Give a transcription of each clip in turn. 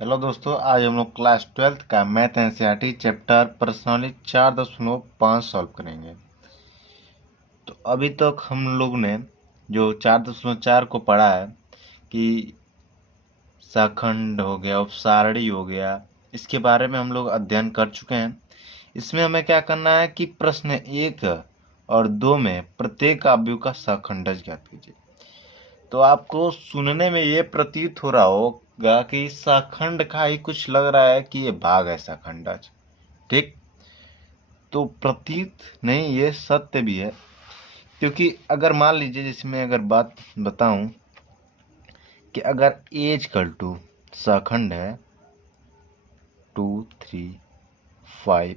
Hello दोस्तों, आज हम लोग क्लास 12th का math NCERT chapter personally 4.5 solve करेंगे। तो अभी तक हम लोग ने जो 4.4 को पढ़ा है कि शाखंड हो गया, उपसारणी हो गया, इसके बारे में हम लोग अध्ययन कर चुके हैं। इसमें हमें क्या करना है कि प्रश्न 1 और 2 में प्रत्येक अवयव का शाखंडज ज्ञात कीजिए। तो आपको सुनने में ये प्रतीत हो रहा होगा कि शाखंड का ही कुछ लग रहा है कि ये भाग है शाखंडज। ठीक, तो प्रतीत नहीं, ये सत्य भी है। क्योंकि अगर मान लीजिए, जैसे मैं अगर बात बताऊं कि अगर एज कल टू शाखंड है 2 3 5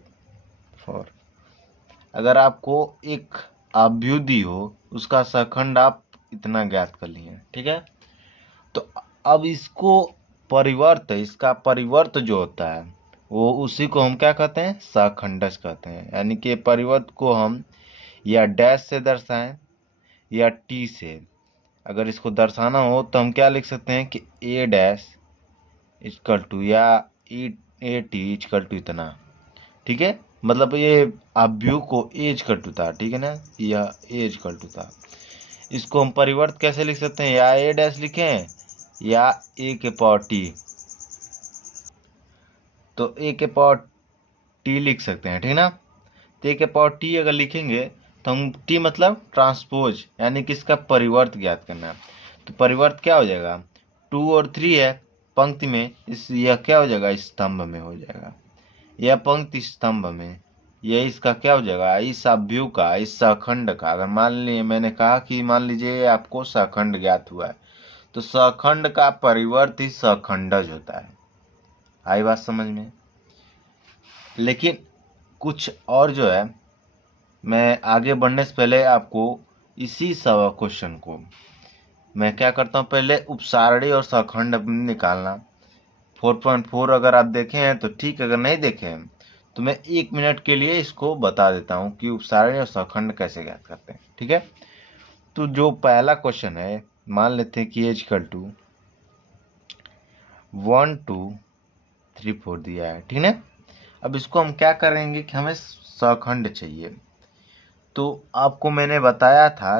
4, अगर आपको एक अवयुदी हो उसका शाखंड आप इतना ज्ञात कर लिए, ठीक है। तो अब इसका परिवर्त जो होता है वो उसी को हम क्या कहते हैं, शाखंडज कहते हैं। यानी कि परिवर्त को हम या डैश से दर्शाएं या टी से। अगर इसको दर्शाना हो तो हम क्या लिख सकते हैं कि ए डैश इक्वल टू या ए टी इक्वल टू इतना, ठीक है। मतलब ये अवयव को एज इक्वल टू था, ठीक है ना, यह एज इक्वल टू था। इसको हम परिवर्त कैसे लिख सकते हैं, या ए डैश लिखें या ए के पावर टी। तो ए के पावर टी लिख सकते हैं, ठीक ना। तो ए के पावर टी अगर लिखेंगे तो हम टी मतलब ट्रांसपोज, यानी कि इसका परिवर्त ज्ञात करना है। तो परिवर्त क्या हो जाएगा, 2 और 3 है पंक्ति में, इस यह क्या हो जाएगा, स्तंभ में हो जाएगा। यह पंक्ति स्तंभ में, यह इसका क्या हो जाएगा, इस अवयव का, इस शाखंड का। अगर मान लीजिए मैंने कहा कि मान लीजिए आपको शाखंड ज्ञात हुआ है, तो शाखंड का परिवर्त ही शाखंडज होता है। आई बात समझ में। लेकिन कुछ और जो है, मैं आगे बढ़ने से पहले आपको इसी सब क्वेश्चन को मैं क्या करता हूँ, पहले उपसारणी और शाखंड निकालना। 4.4 अगर आप देखे हैं तो ठीक, अगर नहीं देखे हैं तो मैं 1 मिनट के लिए इसको बता देता हूँ कि उपसारणी और शाखंड कैसे ज्ञात करते हैं, ठीक है। तो जो पहला क्वेश्चन है, मान लेते हैं कि एज इक्वल टू 1 2 3 4 दिया है, ठीक है। अब इसको हम क्या करेंगे कि हमें शाखंड चाहिए। तो आपको मैंने बताया था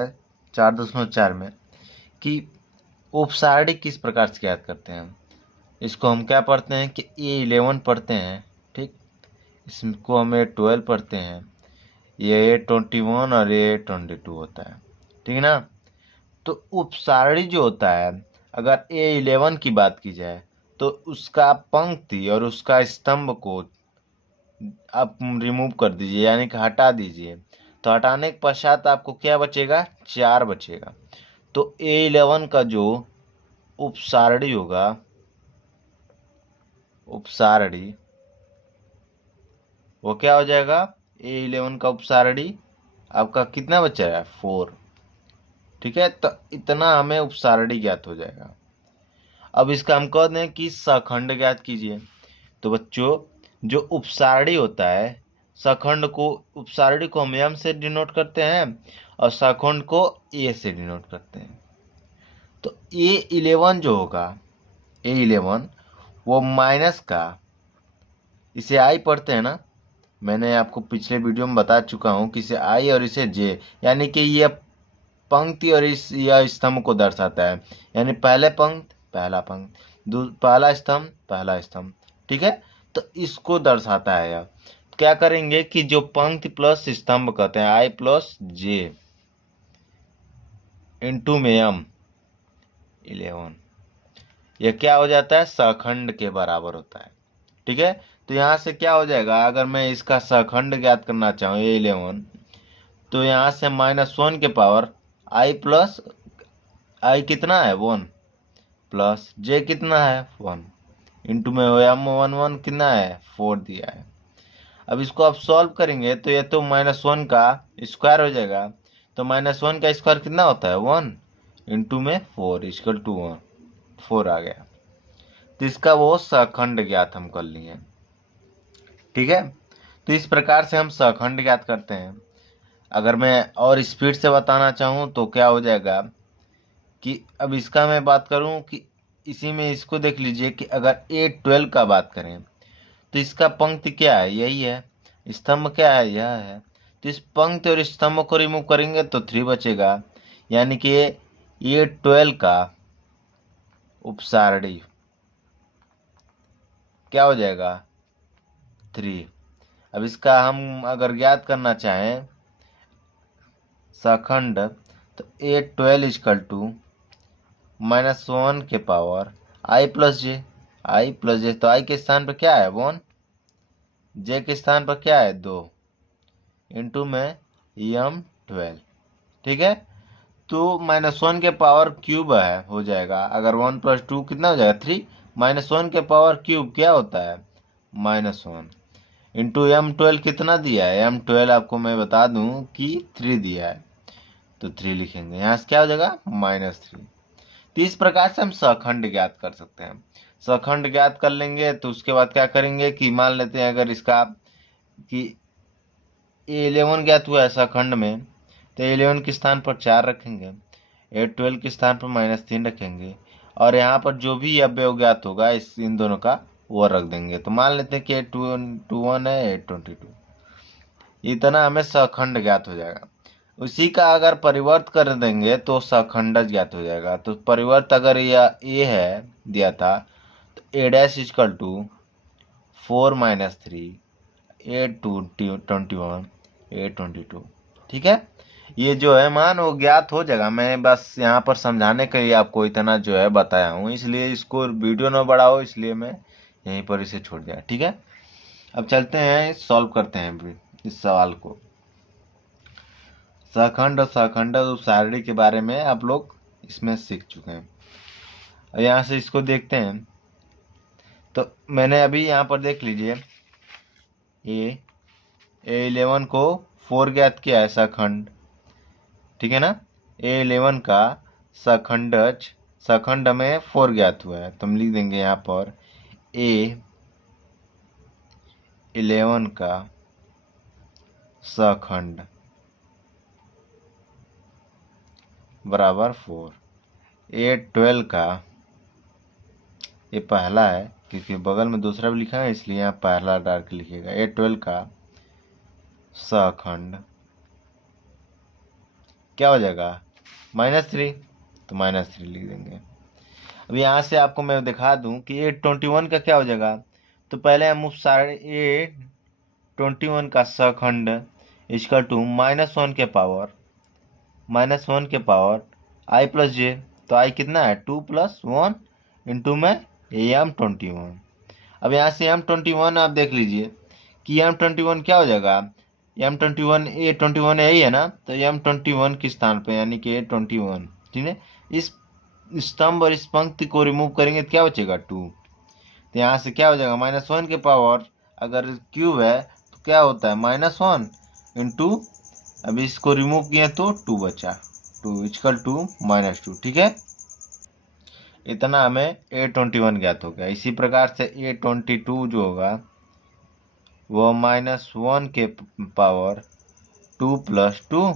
4.4 में कि उपसारणी किस प्रकार से ज्ञात करते हैं। इसको हम क्या पढ़ते हैं कि A11 पढ़ते हैं, ठीक। इसको हम A12 पढ़ते हैं, ये A21 और A22 होता है, ठीक ना। तो उपसारणी जो होता है, अगर A11 की बात की जाए तो उसका पंक्ति और उसका स्तंभ को आप रिमूव कर दीजिए, यानी कि हटा दीजिए। तो हटाने के पश्चात आपको क्या बचेगा, 4 बचेगा। तो A11 का जो उपसारणी होगा, उपसारणी वो क्या हो जाएगा, A11 का उपसारणी आपका कितना बचा है, 4, ठीक है। तो इतना हमें उपसारणी ज्ञात हो जाएगा। अब इसका हम कह दें कि शाखंड ज्ञात कीजिए। तो बच्चों, जो उपसारणी होता है, शाखंड को, उपसारणी को हम एम से डिनोट करते हैं और शाखंड को ए से डिनोट करते हैं। तो A11 जो होगा, A11 वो माइनस का, इसे आई पढ़ते हैं ना, मैंने आपको पिछले वीडियो में बता चुका हूँ कि इसे आई और इसे जे, यानी कि यह पंक्ति और इस यह स्तंभ को दर्शाता है। यानी पहले पंक्ति पहला पंक्ति, पहला स्तंभ पहला स्तंभ, ठीक है। तो इसको दर्शाता है यह। क्या करेंगे कि जो पंक्ति प्लस स्तंभ कहते हैं, आई प्लस जे इंटू में M11, यह क्या हो जाता है, शाखंड के बराबर होता है, ठीक है। तो यहाँ से क्या हो जाएगा, अगर मैं इसका शाखंड ज्ञात करना चाहूँ A11, तो यहाँ से -1 के पावर आई प्लस आई कितना है 1, प्लस जे कितना है 1, इंटू में M11 कितना है 4 दिया है। अब इसको आप सॉल्व करेंगे तो ये तो -1 का स्क्वायर हो जाएगा। तो -1 का स्क्वायर कितना होता है 1, इंटू में 4 इक्वल टू 1, 4 आ गया। तो इसका वो शाखंड ज्ञात हम कर लिए, ठीक है। तो इस प्रकार से हम शाखंड ज्ञात करते हैं। अगर मैं और स्पीड से बताना चाहूँ तो क्या हो जाएगा कि अब इसका मैं बात करूँ कि इसी में इसको देख लीजिए कि अगर A12 का बात करें तो इसका पंक्ति क्या है, यही है। स्तंभ क्या है, यह है। तो इस पंक्ति और स्तंभ को रिमूव करेंगे तो 3 बचेगा, यानी कि A12 का उपसारणी क्या हो जाएगा, 3। अब इसका हम अगर ज्ञात करना चाहें सखंड, तो A12 इजकल टू -1 के पावर i प्लस जे। तो i के स्थान पर क्या है 1, जे के स्थान पर क्या है 2, इंटू में M12। ठीक है, तो -1 के पावर क्यूब है हो जाएगा। अगर 1 + 2 कितना हो जाएगा 3, -1 के पावर क्यूब क्या होता है -1, इंटू M12 कितना दिया है, M12 आपको मैं बता दूं कि 3 दिया है, तो 3 लिखेंगे। यहाँ से क्या हो जाएगा -3। तो इस प्रकार से हम सखंड ज्ञात कर सकते हैं। सखंड ज्ञात कर लेंगे तो उसके बाद क्या करेंगे कि मान लेते हैं अगर इसका कि A11 ज्ञात हुआ है सखंड में, तो A11 के स्थान पर 4 रखेंगे, A12 के स्थान पर -3 रखेंगे, और यहाँ पर जो भी अवयव ज्ञात होगा इन दोनों का वो रख देंगे। तो मान लेते हैं कि A21 है, A22, इतना हमें सखंड ज्ञात हो जाएगा। उसी का अगर परिवर्त कर देंगे तो सखंड ज्ञात हो जाएगा। तो परिवर्त अगर यह ए है दिया था, तो A' is equal to 4 - 3 A21 A22। ठीक है, ये जो है मान वो ज्ञात हो जाएगा। मैं बस यहाँ पर समझाने के लिए आपको इतना जो है बताया हूँ, इसलिए इसको वीडियो ना बढ़ाओ, इसलिए मैं यहीं पर इसे छोड़ दिया। ठीक है, अब चलते हैं सॉल्व करते हैं इस सवाल को। सखंड और सखंड उपसारणी के बारे में आप लोग इसमें सीख चुके हैं। और यहाँ से इसको देखते हैं, तो मैंने अभी यहाँ पर देख लीजिए A11 को 4 ज्ञात किया है सखंड, ठीक है ना। A11 का सखंड में 4 ज्ञात हुआ है, तो हम लिख देंगे यहाँ पर A11 का सखंड बराबर 4। A12 का, ये पहला है क्योंकि बगल में दूसरा भी लिखा है इसलिए यहाँ पहला डाल के लिखिएगा। A12 का सखंड क्या हो जाएगा -3, तो -3 लिख देंगे। अब यहाँ से आपको मैं दिखा दूं कि A21 का क्या हो जाएगा। तो पहले हम उपसारणी A21 का सखंड इजकल टू -1 के पावर i प्लस जे। तो i कितना है 2 + 1 इंटू में M21। अब यहाँ से M21 आप देख लीजिए कि M21 क्या हो जाएगा, M21 A21 यही है ना, तो M21 के स्थान पे यानी कि A21, ठीक है। इस स्तंभ और इस पंक्ति को रिमूव करेंगे तो क्या बचेगा 2। तो यहाँ से क्या हो जाएगा -1 के पावर अगर क्यूब है तो क्या होता है -1 इंटू, अभी इसको रिमूव किए तो 2 बचा, 2 इजकल टू -2। ठीक है, इतना हमें A21 ज्ञात हो गया। इसी प्रकार से A22 जो होगा वो -1 के पावर 2 + 2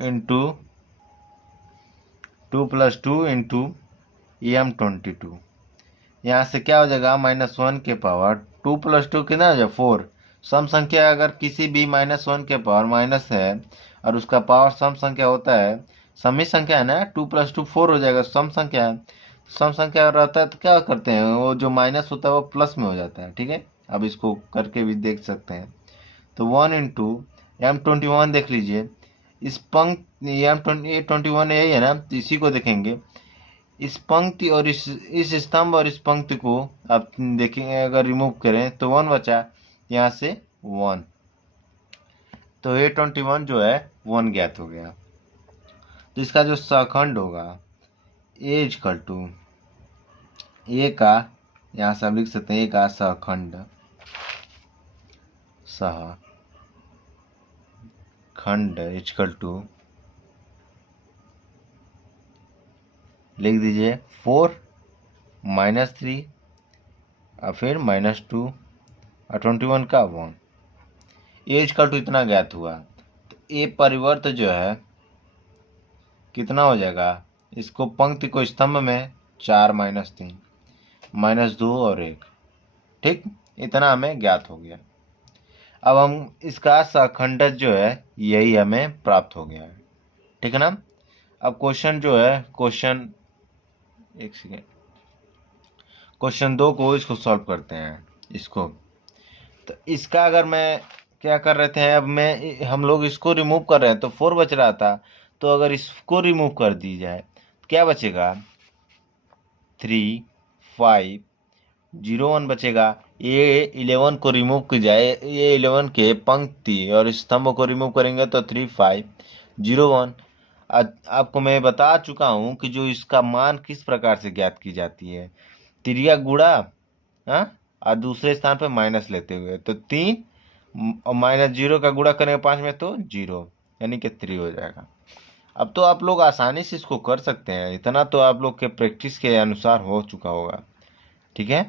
इंटू 2 + 2 इंटू M22। यहाँ से क्या हो जाएगा -1 के पावर 2 + 2 कितना हो जाएगा 4। सम संख्या अगर किसी भी -1 के पावर माइनस है और उसका पावर सम संख्या होता है, समी संख्या है ना, 2 + 2 4 हो जाएगा, सम संख्या है। सम संख्या रहता है तो क्या करते हैं, वो जो माइनस होता है वो प्लस में हो जाता है। ठीक है, अब इसको करके भी देख सकते हैं। तो 1 इंटू M21 देख लीजिए, इस पंक्ति A21 यही है ना, तो इसी को देखेंगे। इस पंक्ति और इस स्तंभ और इस पंक्ति को आप देखेंगे अगर रिमूव करें तो 1 बचा, यहाँ से 1, तो A21 जो है 1 ज्ञात हो गया। तो इसका जो सखंड होगा A इजकल टू A का, यहाँ से हम लिख सकते हैं A का सखंड इजकल टू लिख दीजिए 4 -3 और फिर -2 और 21 का 1। A इजकल टू इतना ज्ञात हुआ, तो A परिवर्त जो है कितना हो जाएगा इसको पंक्ति को स्तंभ में 4 माइनस 3 माइनस 2 और 1। ठीक, इतना हमें ज्ञात हो गया। अब हम इसका सखंडज जो है यही हमें प्राप्त हो गया है। ठीक है ना। अब क्वेश्चन जो है क्वेश्चन 2 को इसको सॉल्व करते हैं इसको। तो इसका अगर मैं क्या कर रहे थे, अब हम लोग इसको रिमूव कर रहे हैं तो 4 बच रहा था, तो अगर इसको रिमूव कर दी जाए क्या बचेगा, 3 5 0 1 बचेगा। ये 11 को रिमूव की जाए, ये 11 के पंक्ति और स्तंभ को रिमूव करेंगे तो 3 5 0 1। आपको मैं बता चुका हूं कि जो इसका मान किस प्रकार से ज्ञात की जाती है, तिरिया गुणा और दूसरे स्थान पर माइनस लेते हुए, तो 3 और माइनस 0 का गुणा करेंगे 5 में तो 0, यानी कि 3 हो जाएगा। अब तो आप लोग आसानी से इसको कर सकते हैं, इतना तो आप लोग के प्रैक्टिस के अनुसार हो चुका होगा। ठीक है,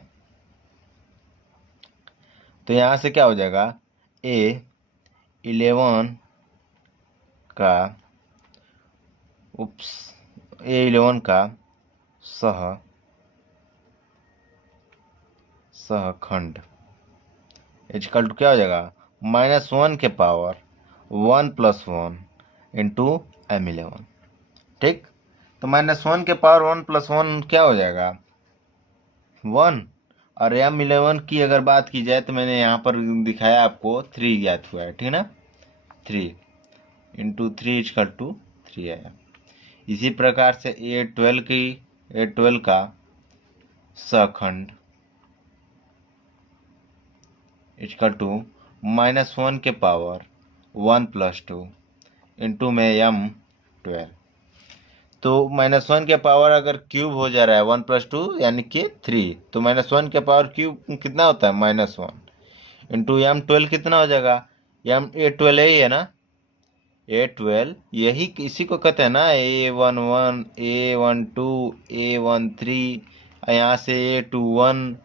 तो यहां से क्या हो जाएगा, A11 का A11 का सहखंड इक्वल टू क्या हो जाएगा, -1 के पावर 1 + 1 इंटू M11। ठीक, तो -1 के पावर 1 + 1 क्या हो जाएगा, 1। और M11 की अगर बात की जाए तो मैंने यहाँ पर दिखाया आपको 3 ज्ञात हुआ है। ठीक है ना, 3 इंटू 3 इक्वल टू 3 आया। इसी प्रकार से A12 का सखंड इक्वल टू -1 के पावर 1 + 2 इंटू में M12। तो -1 के पावर अगर क्यूब हो जा रहा है 1 + 2 यानी कि 3, तो -1 के पावर क्यूब कितना होता है, -1 इंटू M12 कितना हो जाएगा, A12 यही है ना, A12 यही इसी को कहते हैं ना, A11 A12 A13, यहाँ से A21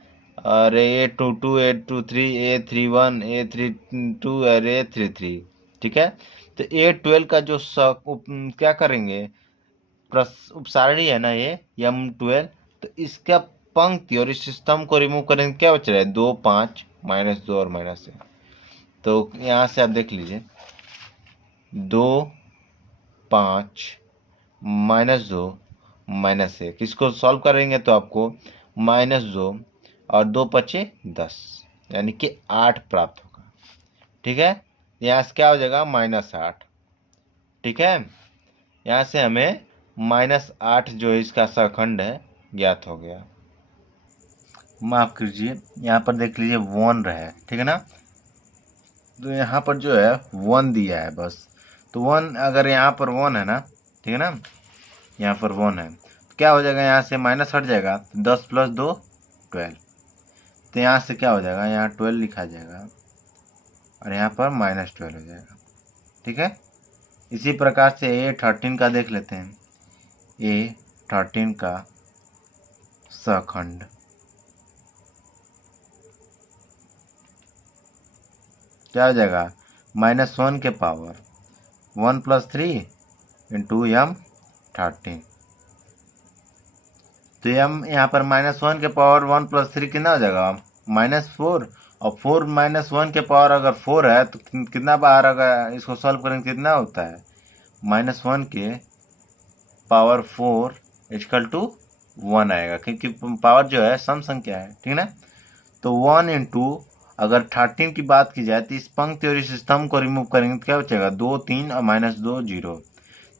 और A22 A23 A31 A32 और A33। ठीक है, तो A12 का जो क्या करेंगे, उपसारणी है ना ये M12, तो इसका पंक्ति और इस स्तंभ को रिमूव करेंगे क्या बच रहा है, 2 5 -2 और -1। तो यहाँ से आप देख लीजिए 2 5 -2 -1, इसको सॉल्व करेंगे तो आपको -2 और 2 5 10 यानी कि 8 प्राप्त होगा। ठीक है, यहाँ से क्या हो जाएगा, -8। ठीक है, यहाँ से हमें -8 जो इसका सखंड है ज्ञात हो गया। माफ कीजिए, यहाँ पर देख लीजिए 1 रहे। ठीक है ना, तो यहाँ पर जो है 1 दिया है बस, तो 1 अगर यहाँ पर 1 है ना, ठीक है ना, यहाँ पर 1 है तो क्या हो जाएगा, यहाँ से माइनस हट जाएगा, 10 + 2 12। तो यहाँ से क्या हो जाएगा, यहाँ 12 लिखा जाएगा और यहाँ पर -12 हो जाएगा। ठीक है, इसी प्रकार से A13 का देख लेते हैं। A13 का सखंड क्या हो जाएगा, -1 के पावर 1 + 3 इंटू M13। तो यहाँ पर -1 के पावर 1 + 3 कितना हो जाएगा, -4, और 4 -1 के पावर अगर 4 है तो कितना बाहर, अगर इसको सॉल्व करेंगे कितना होता है, -1 के पावर 4 इक्वल टू 1 आएगा, क्योंकि पावर जो है सम संख्या है। ठीक है ना, तो 1 इंटू अगर 13 की बात की जाए तो इस पंक्ति और इस स्तंभ को रिमूव करेंगे तो क्या बचेगा, 2 3 और -2 0।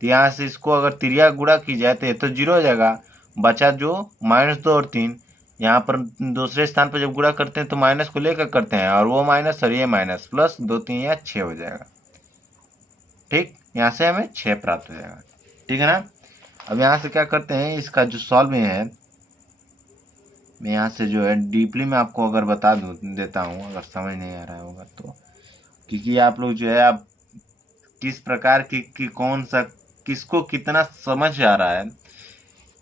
तो यहाँ से इसको अगर तिरिया गुणा की जाए तो ये तो 0 हो जाएगा, बचा जो -2 और 3। यहाँ पर दूसरे स्थान पर जब गुणा करते हैं तो माइनस को लेकर करते हैं, और वो माइनस और ये माइनस, प्लस 2 3 या 6 हो जाएगा। ठीक, यहाँ से हमें 6 प्राप्त हो जाएगा। ठीक है ना, अब यहाँ से क्या करते हैं, इसका जो सॉल्व है मैं यहाँ से जो है डीपली में आपको अगर बता देता हूँ, अगर समझ नहीं आ रहा होगा तो, क्योंकि आप लोग जो है आप किस प्रकार की कौन सा किसको कितना समझ आ रहा है,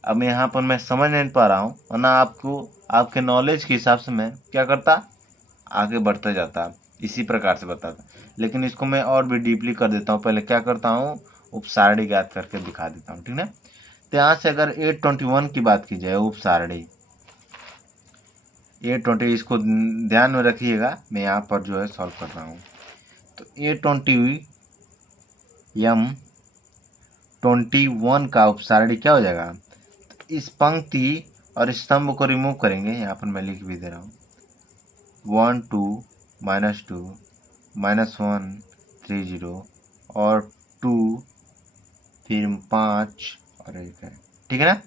अब यहाँ पर मैं समझ नहीं पा रहा हूँ, वरना आपको आपके नॉलेज के हिसाब से मैं क्या करता, आगे बढ़ता जाता, इसी प्रकार से बताता। लेकिन इसको मैं और भी डीपली कर देता हूँ। पहले क्या करता हूँ, उपसारणी ज्ञात करके दिखा देता हूँ। ठीक है, तो यहाँ से अगर A21 की बात की जाए उप सारणी A20, इसको ध्यान में रखिएगा, मैं यहाँ पर जो है सॉल्व कर रहा हूँ। तो A21 का उपसारणी क्या हो जाएगा, तो इस पंक्ति और स्तंभ को रिमूव करेंगे, यहाँ पर मैं लिख भी दे रहा हूँ, 1 2 -2 -1 3 0 और 2 फिर 5 और 1 है, ठीक है ना।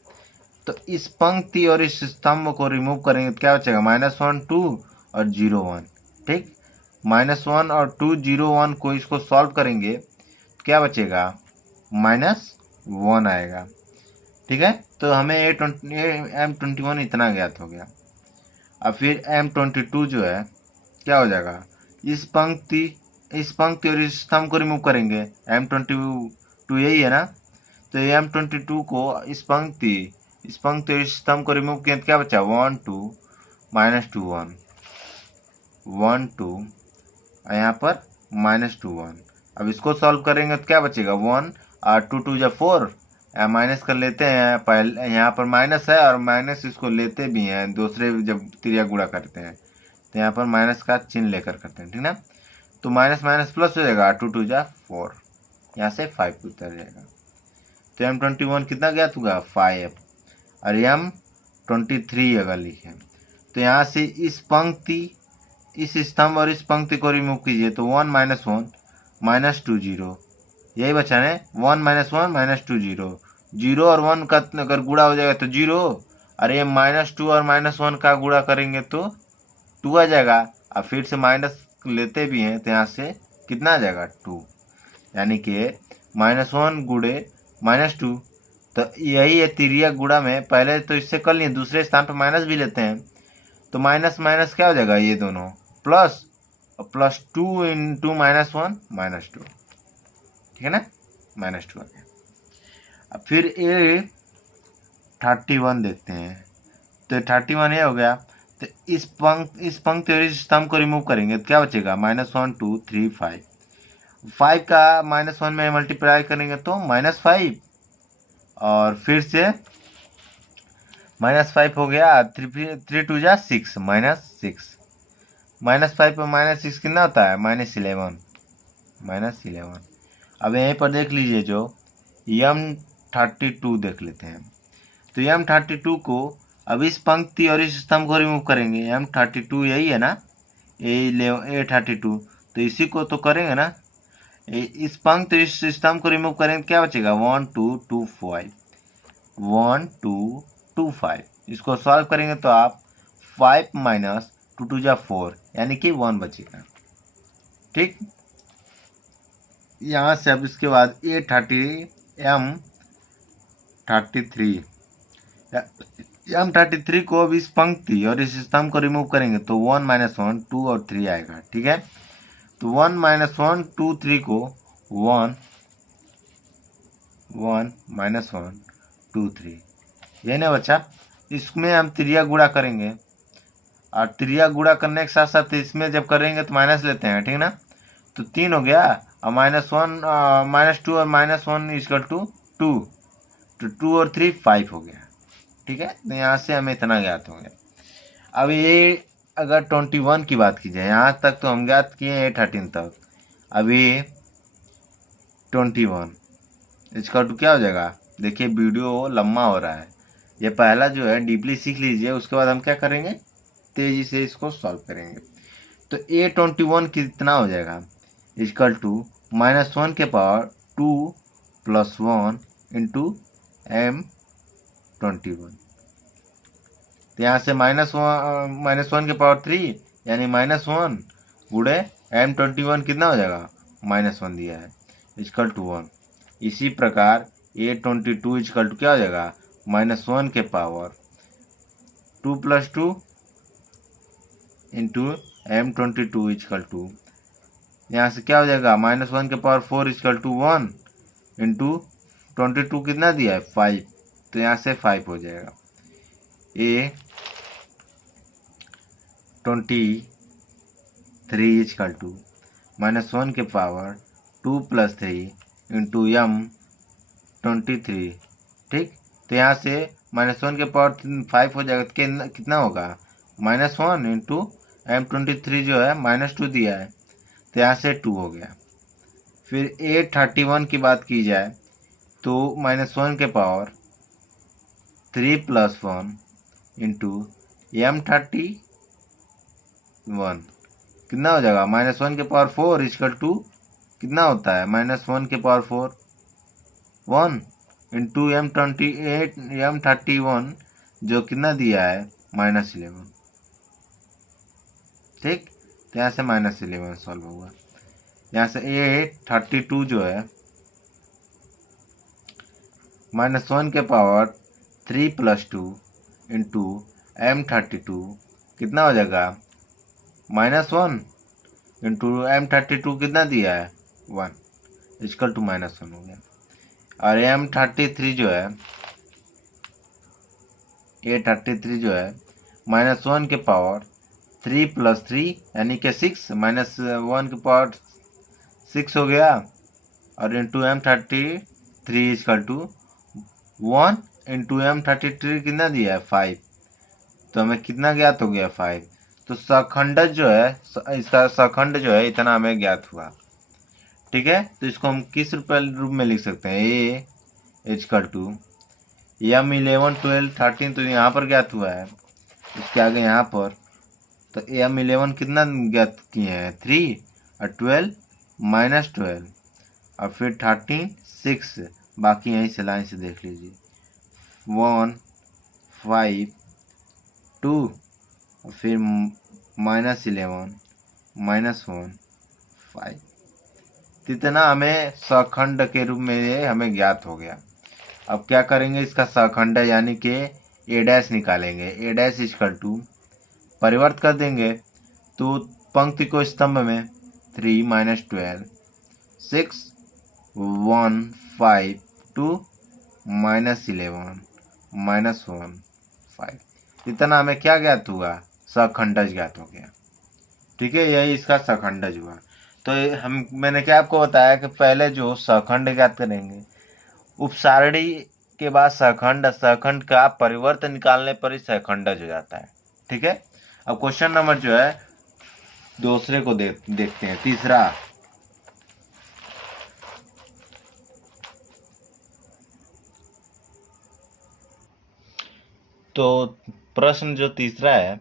तो इस पंक्ति और इस स्तंभ को रिमूव करेंगे तो क्या बचेगा, -1 2 और 0 1, ठीक। -1 और 2 0 1 को इसको सॉल्व करेंगे तो क्या बचेगा, -1 आएगा, ठीक है। तो हमें M21 इतना ज्ञात हो गया। अब फिर M22 जो है क्या हो जाएगा, इस पंक्ति और इस स्तंभ को रिमूव करेंगे, M22 यही है ना। तो M22 को इस पंक्ति और इस स्तंभ को रिमूव किया तो क्या बचा, 1 2 -2 1 1 2 यहाँ पर -2 1। अब इसको सॉल्व करेंगे तो क्या बचेगा, 1 और 2 2 जा 4, माइनस कर लेते हैं, पहले यहाँ पर माइनस है और माइनस इसको लेते भी हैं दूसरे जब त्रिया गुणा करते हैं, तो यहाँ पर माइनस का चिन्ह लेकर करते हैं, ठीक ना। तो माइनस माइनस प्लस हो जाएगा, 2 2 जा 4, यहाँ से 5 उतर जाएगा। तो M21 कितना ज्ञात होगा, 5। और M23 अगर लिखें तो यहाँ से इस पंक्ति, इस स्तंभ और इस पंक्ति को रिमूव कीजिए तो 1 -1 -2 0, यही बचा है, 1 -1 -2 0, 0 और 1 का अगर गुणा हो जाएगा तो 0, और ये -2 और -1 का गुणा करेंगे तो 2 आ जाएगा। अब फिर से माइनस लेते भी हैं तो यहाँ से कितना आ जाएगा, 2, यानी कि -1 गुणे -2। तो यही है तिर्यक गुणा में, पहले तो इससे कर लिए, दूसरे स्थान पर माइनस भी लेते हैं, तो माइनस माइनस क्या हो जाएगा, ये दोनों प्लस, और +2 × -1 -2, ठीक है ना, -2 आ गया। अब फिर A31 देखते हैं, तो 31 ये हो गया। तो इस पंक्ति और इस स्तंभ को रिमूव करेंगे तो क्या बचेगा, -1 2 3 5, 5 का -1 में मल्टीप्लाई करेंगे तो -5, और फिर से -5 हो गया, 3 2 जा 6 -6, -5 पर -6 कितना होता है, -11। अब यहीं पर देख लीजिए, जो M32 देख लेते हैं। तो M32 को अब इस पंक्ति और इस स्तंभ को रिमूव करेंगे, M32 यही है ना, A32, तो इसी को तो करेंगे ना। इस पंक्ति इस स्तंभ को रिमूव करेंगे क्या बचेगा, 1 2 2 5 1 2 2 5। इसको सॉल्व करेंगे तो आप 5 - 2 2 जा 4, यानी कि 1 बचेगा, ठीक। यहाँ से अब इसके बाद M33 को अब इस पंक्ति और इस स्तंभ को रिमूव करेंगे तो 1 -1 2 और 3 आएगा, ठीक है। तो 1 -1 2 3 को 1 1 -1 2 3, ये ना बच्चा। इसमें हम त्रिया गुणा करेंगे, और त्रिया गुणा करने के साथ साथ इसमें जब करेंगे तो माइनस लेते हैं, ठीक ना। तो 3 हो गया, और -1 -2 और -1 = 2, तो 2 और 3 5 हो गया, ठीक है। तो यहाँ से हमें इतना ज्ञात हो गया। अब ये अगर 21 की बात की जाए, यहाँ तक तो हम ज्ञात किए A13 तक। अब ये 21 = क्या हो जाएगा, देखिए वीडियो लंबा हो रहा है, ये पहला जो है डीपली सीख लीजिए, उसके बाद हम क्या करेंगे, तेजी से इसको सॉल्व करेंगे। तो A21 कितना हो जाएगा, = -1 के पावर 2 + 1 × M21। तो यहाँ से -1 के पावर 3, यानी -1 गुणे M21 कितना हो जाएगा, -1 दिया है, = 1। इसी प्रकार A22 = क्या हो जाएगा, -1 के पावर 2 + 2 × M22 = यहाँ से क्या हो जाएगा, -1 के पावर 4 = 1 × 22 कितना दिया है, 5, तो यहाँ से 5 हो जाएगा। A23 = -1 के पावर 2 + 3 × M23, ठीक। तो यहाँ से -1 के पावर 5 हो जाएगा, तो कितना होगा -1 इंटू M23 जो है -2 दिया है, तो यहाँ से 2 हो गया। फिर A31 की बात की जाए तो -1 के पावर 3 + 1 इंटू M31 कितना हो जाएगा -1 के पावर 4 इक्वल टू कितना होता है -1 के पावर 4 1 इंटू M31 जो कितना दिया है -11। ठीक, तो यहाँ से -11 सॉल्व होगा। यहाँ से A32 जो है -1 के पावर 3 + 2 इंटू M32 कितना हो जाएगा -1 इंटू M32 कितना दिया है 1 इक्वल टू -1 हो गया। और A33 जो है -1 के पावर 3 + 3 यानी कि 6 -1 के पावर 6 हो गया, और into M33 equal to 1 into M33 कितना दिया है 5, तो हमें कितना ज्ञात हो गया 5। तो सखंडज जो है, इसका सखंड जो है इतना हमें ज्ञात हुआ। ठीक है, तो इसको हम किस रूप में लिख सकते हैं, ए इक्वल टू M11 12 13 तो यहाँ पर ज्ञात हुआ है, इसके आगे यहाँ पर तो M11 कितना ज्ञात किए हैं 3 और 12 -12 और फिर 13 6, बाकी यहीं से लाइन से देख लीजिए 1 5 2 और फिर -11 -1 5, इतना हमें सखंड के रूप में हमें ज्ञात हो गया। अब क्या करेंगे, इसका सखंड यानी कि A' निकालेंगे। A' इक्वल टू परिवर्त कर देंगे तो पंक्ति को स्तंभ में 3 -12 6 1 5 2 -11 -1 5, इतना हमें क्या ज्ञात हुआ, सखंडज ज्ञात हो गया। ठीक है, यही इसका सखंडज हुआ। तो मैंने क्या आपको बताया कि पहले जो सखंड ज्ञात करेंगे, उपसारणी के बाद सखंड, सखंड का परिवर्त निकालने पर ही सखंडज हो जाता है। ठीक है, अब क्वेश्चन नंबर जो है दूसरे को देखते हैं, तीसरा। तो प्रश्न जो तीसरा है,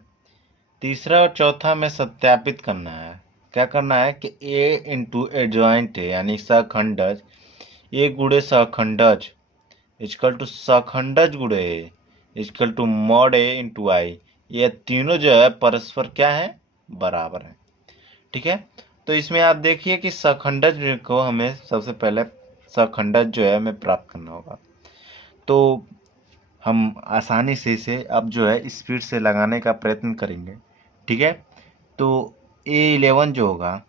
तीसरा और चौथा में सत्यापित करना है। क्या करना है कि A इंटू एडजॉइंट यानी सखंडज, A गुणे सखंडज इक्वल टू सखंडज गुणे A equal to mod A into I, ये तीनों जो है परस्पर क्या है, बराबर है। ठीक है, तो इसमें आप देखिए कि सखंडज को हमें सबसे पहले सखंडज जो है हमें प्राप्त करना होगा। तो हम आसानी से इसे अब जो है स्पीड से लगाने का प्रयत्न करेंगे। ठीक है, तो A11 जो होगा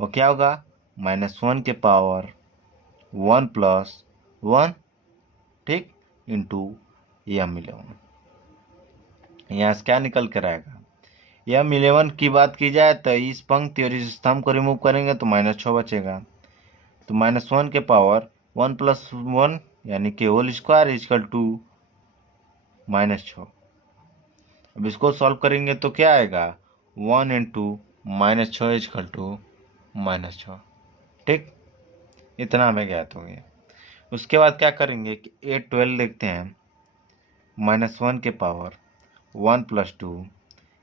वो क्या होगा -1 के पावर 1 + 1, ठीक, इंटू M11। यहाँ से क्या निकल कर आएगा, M11 की बात की जाए तो इस पंक्ति और इस स्तंभ को रिमूव करेंगे तो -6 बचेगा। तो -1 के पावर 1 + 1 यानी कि होल स्क्वायर इक्वल टू -6। अब इसको सॉल्व करेंगे तो क्या आएगा 1 इंटू -6 इक्वल टू -6। ठीक, इतना हमें ज्ञात हो गया। उसके बाद क्या करेंगे कि A12 देखते हैं, -1 के पावर 1 + 2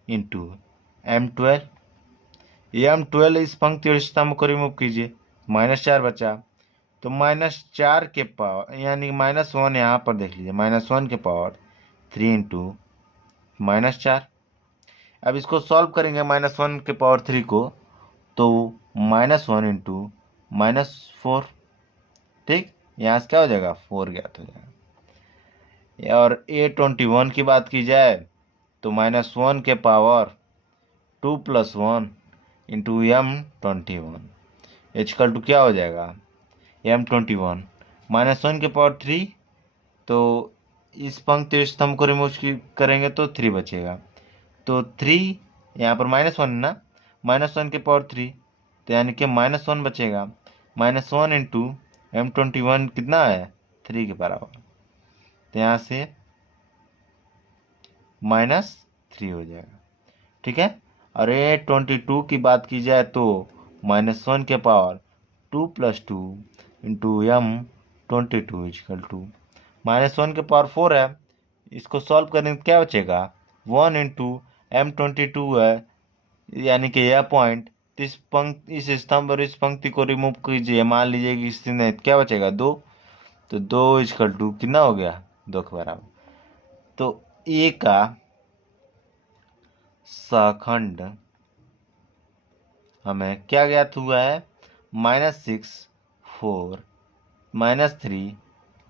इंटू M12। M12 इस पंक्ति और स्तंभ को रिमूव कीजिए, -4 बचा। तो -4 के पावर यानी -1 यहाँ पर देख लीजिए, -1 के पावर 3 इंटू -4। अब इसको सॉल्व करेंगे -1 के पावर 3 को, तो -1 इंटू -4। ठीक, यहाँ से क्या हो जाएगा 4 ज्ञात हो जाएगा। और A21 की बात की जाए तो -1 के power 2 + 1 into M21 equal to क्या हो जाएगा M21 -1 के पावर 3, तो इस पंक्ति स्तंभ को रिमूव करेंगे तो 3 बचेगा। तो 3 यहाँ पर -1 है ना, -1 के पावर 3, तो यानी कि -1 बचेगा। -1 इंटू M21 कितना है 3 के बराबर। तो यहाँ से -3 हो जाएगा। ठीक है। और ये 22 की बात की जाए तो -1 के पावर 2 + 2 इंटू m22 -1 के पावर 4 है। इसको सॉल्व करने में क्या बचेगा, 1 इंटू m22 है, यानी कि यह पॉइंट। तो इस स्तंभ और इस पंक्ति को रिमूव कीजिए, मान लीजिए कि इसमें क्या बचेगा 2। तो 2 = कितना हो गया, 2 के बराबर। तो ए का सखंड हमें क्या ज्ञात हुआ है, -6 4 -3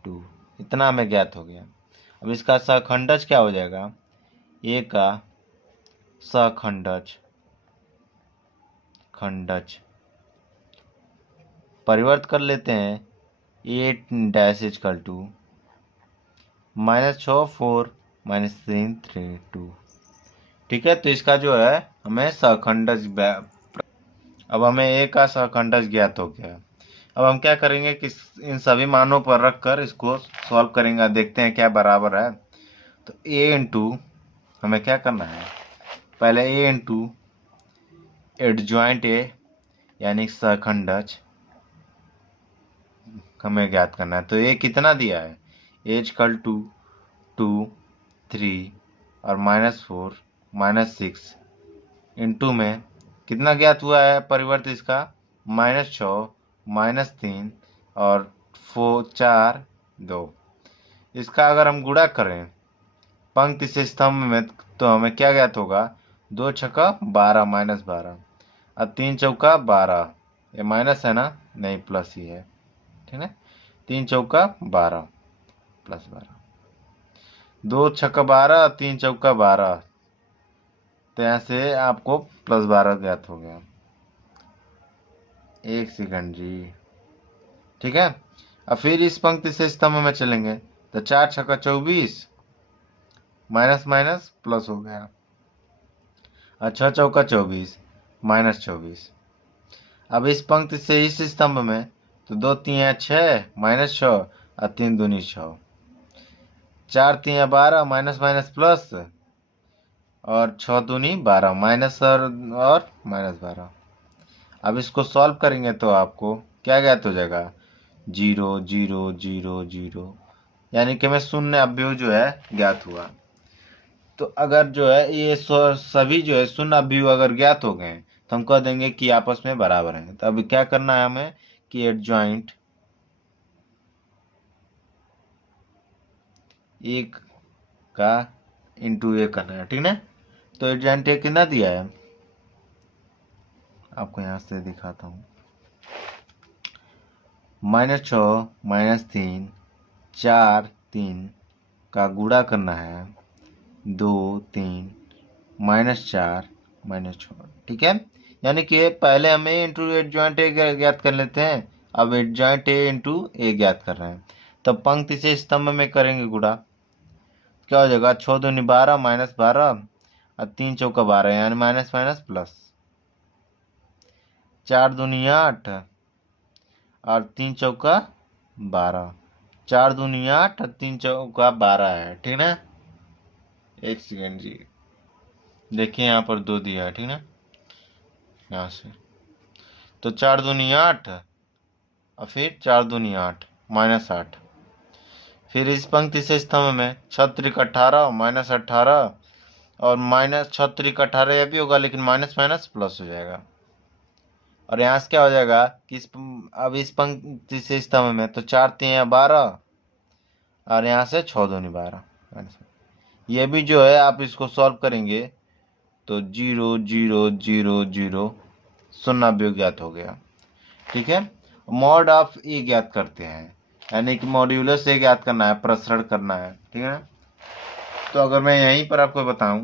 2, इतना हमें ज्ञात हो गया। अब इसका सखंडज क्या हो जाएगा, ए का सखंडज परिवर्त कर लेते हैं। 8 डैश = -6 4 -3 3 2। ठीक है। तो इसका जो है हमें सखंडज, अब हमें ए का सखंडज ज्ञात हो गया। अब हम क्या करेंगे कि इन सभी मानों पर रखकर इसको सॉल्व करेंगे, देखते हैं क्या बराबर है। तो ए इंटू हमें क्या करना है, पहले ए इंटू एडजॉइंट ए यानी सखंडज हमें ज्ञात करना है। तो ए कितना दिया है, ए = 2 3 और -4 -6 इंटू में कितना ज्ञात हुआ है परिवर्त इसका, -6 -3 और 4 2। इसका अगर हम गुणा करें पंक्ति से स्तंभ में तो हमें क्या ज्ञात होगा, 2 × 12 -12 और 3 × 12, ये माइनस है ना, नहीं प्लस ही है। ठीक है। 3 × 12 +12, 2 × 12 3 × 12, तो यहाँ से आपको +12 ज्ञात हो गया। 1 सेकंड जी। ठीक है। अब फिर इस पंक्ति से स्तंभ में चलेंगे तो 4 × 24 माइनस माइनस प्लस हो गया, और 6 × 24 -24। अब इस पंक्ति से इस स्तंभ में तो 2 × 3 = 6 -6 और 3 दूनी 6, 4 × 3 = 12 माइनस माइनस प्लस और 6 दूनी 12 माइनस और -12। अब इसको सॉल्व करेंगे तो आपको क्या ज्ञात हो जाएगा, 0 0 0 0, यानी कि हमें शून्य अवयव जो है ज्ञात हुआ। तो अगर जो है ये सभी जो है शून्य अवयव अगर ज्ञात हो गए तो हम कह देंगे कि आपस में बराबर हैं। तो अब क्या करना है हमें कि एडजॉइंट एक का इंटू ए करना है। ठीक है। तो एडजॉइंट ए कितना दिया है, आपको यहाँ से दिखाता हूँ, -6 -3 4 3 का गुणा करना है, 2 3 -4 -6। ठीक है। यानी कि पहले हमें इंटू एडजॉइंट ए ज्ञात कर लेते हैं, अब एडजॉइंट ए इंटू ए ज्ञात कर रहे हैं। तब पंक्ति से स्तंभ में करेंगे गुणा, क्या हो जाएगा, 6 दूनी 12 -12 और 3 × 12 यानी माइनस माइनस प्लस, 4 दूनी 8 और 3 × 12, 4 दूनी 8 और 3 × 12 है। ठीक है। 1 सेकेंड जी, देखिए यहाँ पर 2 दिया है। ठीक है। यहाँ से तो 4 दूनी 8 और फिर 4 दूनी 8 -8। फिर इस पंक्ति से स्तंभ में 6 × 18 -18 और -6 × 18 यह भी होगा, लेकिन माइनस माइनस प्लस हो जाएगा। और यहाँ से क्या हो जाएगा कि अब इस पंक्ति से स्तंभ में तो 4 × 3 = 12 और यहाँ से 6 दूनी 12। ये भी जो है आप इसको सॉल्व करेंगे तो 0 0 0 0 शून्य अवयव ज्ञात हो गया। ठीक है। मॉड ऑफ ए ज्ञात करते हैं, यानी कि मॉड्यूलस ए ज्ञात करना है, प्रसरण करना है। ठीक है। तो अगर मैं यहीं पर आपको बताऊं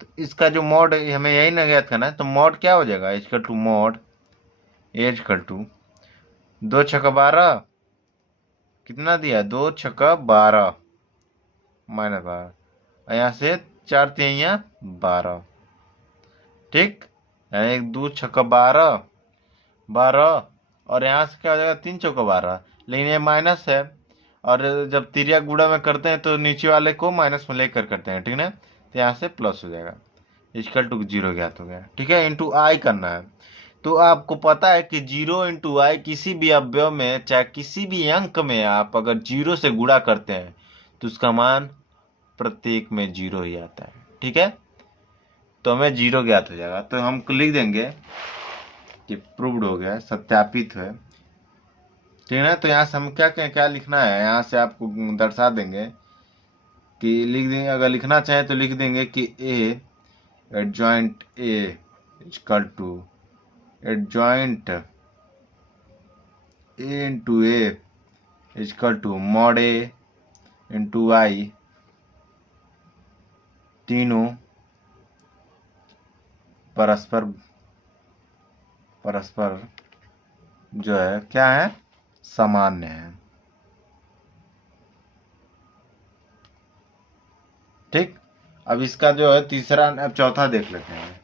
तो इसका जो मॉड हमें यही ना ज्ञात करना है, तो मॉड क्या हो जाएगा, = मॉड ए = 2 × 12 कितना दिया, 2 × 12 -12, यहाँ से 4 × 3 = 12। ठीक, यानी 2 × 12 12 और यहाँ से क्या हो जाएगा 3 × 12, लेकिन ये माइनस है और जब तिर्यक गुणा में करते हैं तो नीचे वाले को माइनस में लेकर करते हैं, ठीक ना। तो यहाँ से प्लस हो जाएगा, इक्वल टू 0 ज्ञात हो गया, ठीक है। इंटू आई करना है। तो आपको पता है कि 0 इंटू आई किसी भी अवयव में, चाहे किसी भी अंक में आप अगर 0 से गुणा करते हैं तो उसका मान प्रत्येक में 0 ही आता है, ठीक है। तो हमें 0 ज्ञात हो जाएगा। तो हम लिख देंगे कि प्रूव्ड हो गया, सत्यापित है, ठीक है ना। तो यहाँ से हम क्या क्या लिखना है, यहाँ से आपको दर्शा देंगे कि लिख देंगे, अगर लिखना चाहें तो लिख देंगे कि A adjoint A equal to adjoint A into A equal to mod A into I, तीनों परस्पर परस्पर जो है क्या है, सामान्य है, ठीक। अब इसका जो है तीसरा, अब चौथा देख लेते हैं।